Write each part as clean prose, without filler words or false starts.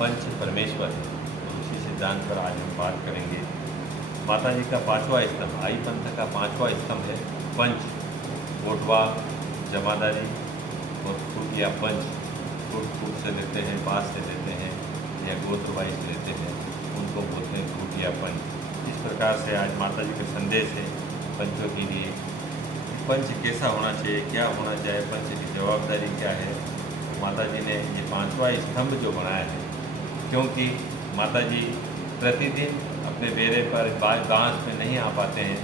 पंच परमेश्वर है। तो उसी सिद्धांत पर आज हम बात करेंगे। माता जी का पांचवा स्तंभ, आई पंथ का पांचवा स्तंभ है पंच। गोटवा, जमादारी और फूट या पंच, फूट से लेते हैं, बास से लेते हैं या गोत्र वाइज लेते हैं, उनको बोलते हैं फूट या पंच। इस प्रकार से आज माता जी का संदेश है पंचों के लिए। पंच कैसा होना चाहिए, क्या होना चाहिए, पंच की जवाबदारी क्या है। माता जी ने ये पांचवा स्तंभ जो बनाया है, क्योंकि माता जी प्रतिदिन अपने डेरे पर गांस में नहीं आ पाते हैं,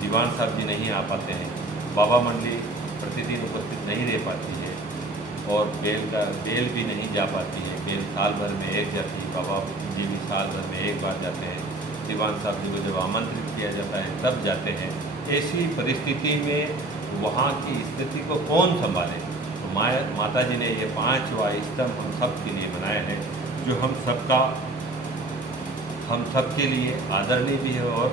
दीवान साहब जी नहीं आ पाते हैं, बाबा मंडली प्रतिदिन उपस्थित नहीं रह पाती है और बेल भी नहीं जा पाती है। बेल साल भर में एक जाती है, बाबा जी भी साल भर में एक बार जाते हैं। दीवान साहब जी को जब आमंत्रित किया जाता है तब जाते हैं। ऐसी परिस्थिति में वहाँ की स्थिति को कौन संभाले। तो माता जी ने ये पांचवा स्तंभ हम सब के लिए बनाया है, जो हम सबके लिए आदरणीय भी है और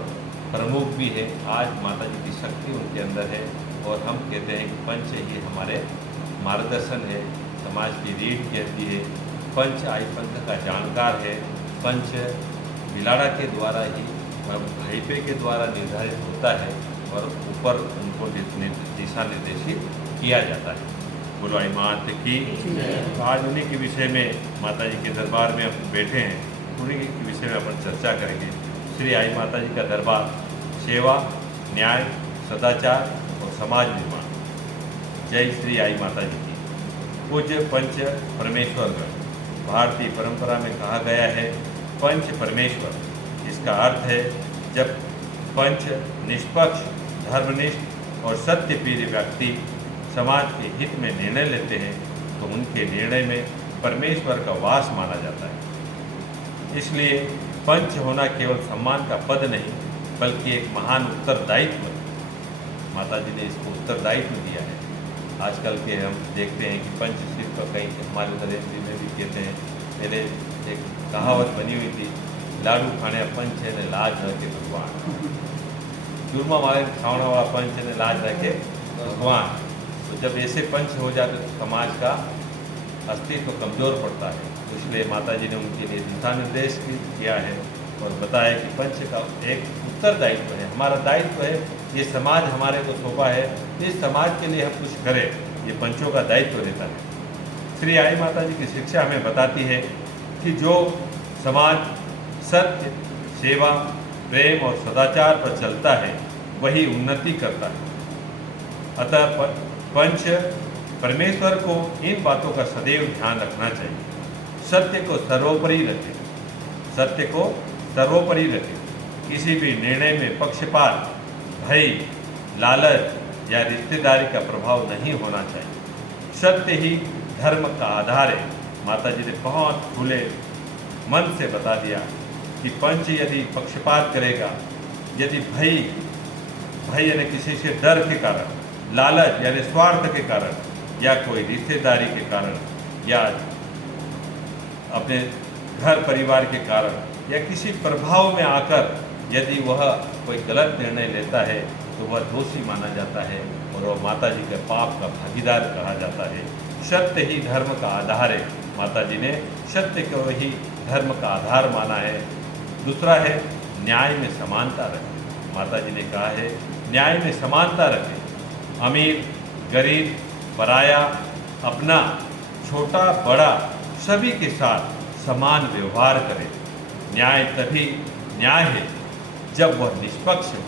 प्रमुख भी है। आज माता जी की शक्ति उनके अंदर है और हम कहते हैं कि पंच ही हमारे मार्गदर्शन है, समाज की रीढ़ कहती है। पंच आई पंथ का जानकार है। पंच बिलाड़ा के द्वारा ही, भाईपे के द्वारा निर्धारित होता है और ऊपर उनको दिशा निर्देशित किया जाता है। बोलो आई मात की। तो आज उन्हीं के विषय में माता जी के दरबार में हम बैठे हैं, उन्हीं के विषय में अपन चर्चा करेंगे। श्री आई माता जी का दरबार सेवा, न्याय, सदाचार और समाज निर्माण। जय श्री आई माता जी की। पूज्य पंच परमेश्वरगण। भारतीय परंपरा में कहा गया है पंच परमेश्वर। इसका अर्थ है जब पंच निष्पक्ष, धर्मनिष्ठ और सत्यप्रिय व्यक्ति समाज के हित में निर्णय लेते हैं तो उनके निर्णय में परमेश्वर का वास माना जाता है। इसलिए पंच होना केवल सम्मान का पद नहीं, बल्कि एक महान उत्तरदायित्व है। माता जी ने इसको उत्तरदायित्व दिया है। आजकल के हम देखते हैं कि पंच सिर्फ कहीं हमारे नरेंद्र में भी कहते हैं। पहले एक कहावत बनी हुई थी, लाडू खाने पंच है ने लाज रखे भगवान। चूरमा वाले खाने वाला पंच है ने लाज रखे भगवान। तो जब ऐसे पंच हो जाते तो समाज का अस्तित्व कमज़ोर पड़ता है। तो इसलिए माता जी ने उनके लिए दिशा निर्देश भी किया है और बताया कि पंच का एक उत्तरदायित्व है, हमारा दायित्व है। ये समाज हमारे को सौंपा है, इस समाज के लिए हम कुछ करें, ये पंचों का दायित्व रहता है। श्री आई माता जी की शिक्षा हमें बताती है कि जो समाज सत्य, सेवा, प्रेम और सदाचार पर चलता है वही उन्नति करता है। अतः पंच परमेश्वर को इन बातों का सदैव ध्यान रखना चाहिए। सत्य को सर्वोपरि रखें, सत्य को सर्वोपरि रखें। किसी भी निर्णय में पक्षपात, भय, लालच या रिश्तेदारी का प्रभाव नहीं होना चाहिए। सत्य ही धर्म का आधार है। माता जी ने बहुत खुले मन से बता दिया कि पंच यदि पक्षपात करेगा, यदि भय यानी किसी से डर के कारण, लालच यानी स्वार्थ के कारण, या कोई रिश्तेदारी के कारण, या अपने घर परिवार के कारण, या किसी प्रभाव में आकर यदि वह कोई गलत निर्णय लेता है तो वह दोषी माना जाता है और वह माता जी के पाप का भागीदार कहा जाता है। सत्य ही धर्म का आधार है। माता जी ने सत्य को ही धर्म का आधार माना है। दूसरा है न्याय में समानता रखें। माता जी ने कहा है न्याय में समानता रखें। अमीर, गरीब, पराया, अपना, छोटा, बड़ा सभी के साथ समान व्यवहार करें। न्याय तभी न्याय है जब वह निष्पक्ष हो।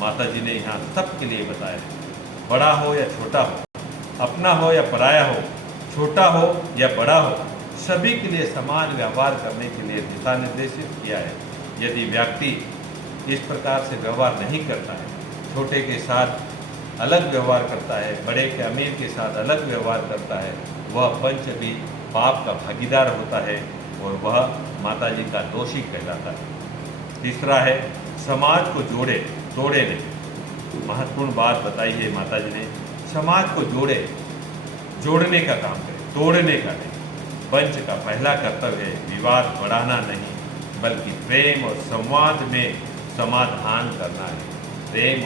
माता जी ने यहाँ सबके लिए बताया, बड़ा हो या छोटा हो, अपना हो या पराया हो, छोटा हो या बड़ा हो, सभी के लिए समान व्यवहार करने के लिए दिशा निर्देशित किया है। यदि व्यक्ति इस प्रकार से व्यवहार नहीं करता है, छोटे के साथ अलग व्यवहार करता है, बड़े के अमीर के साथ अलग व्यवहार करता है, वह पंच भी पाप का भागीदार होता है और वह माता जी का दोषी कहलाता है। तीसरा है समाज को जोड़े, तोड़े नहीं। महत्वपूर्ण बात बताई है माता जी ने, समाज को जोड़े, जोड़ने का काम करे, तोड़ने का नहीं। पंच का पहला कर्तव्य है विवाद बढ़ाना नहीं, बल्कि प्रेम और संवाद में समाधान करना है। प्रेम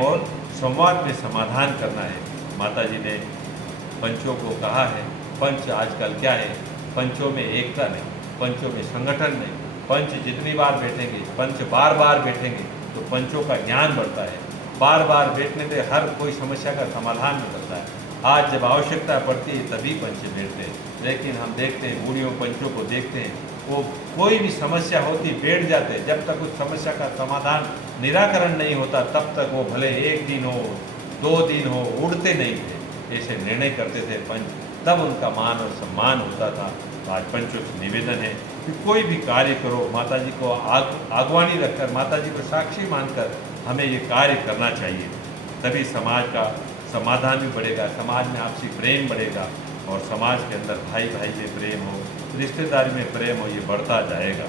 और संवाद में समाधान करना है। माता जी ने पंचों को कहा है, पंच आजकल क्या है, पंचों में एकता नहीं, पंचों में संगठन नहीं। पंच जितनी बार बैठेंगे, पंच बार बार बैठेंगे तो पंचों का ज्ञान बढ़ता है। बार बार बैठने से हर कोई समस्या का समाधान निकलता है। आज जब आवश्यकता पड़ती है तभी पंच बैठते हैं, लेकिन हम देखते हैं बूढ़ियों पंचों को देखते हैं, वो कोई भी समस्या होती बैठ जाते हैं। जब तक उस समस्या का समाधान निराकरण नहीं होता तब तक वो भले 1 दिन हो 2 दिन हो उड़ते नहीं थे। ऐसे निर्णय करते थे पंच, तब उनका मान और सम्मान होता था। तो आज पंचों से निवेदन है कि कोई भी कार्य करो, माता जी को आगवानी रखकर, माता जी को साक्षी मानकर हमें ये कार्य करना चाहिए। तभी समाज का समाधान भी बढ़ेगा, समाज में आपसी प्रेम बढ़ेगा और समाज के अंदर भाई भाई में प्रेम हो, रिश्तेदारी में प्रेम हो, ये बढ़ता जाएगा।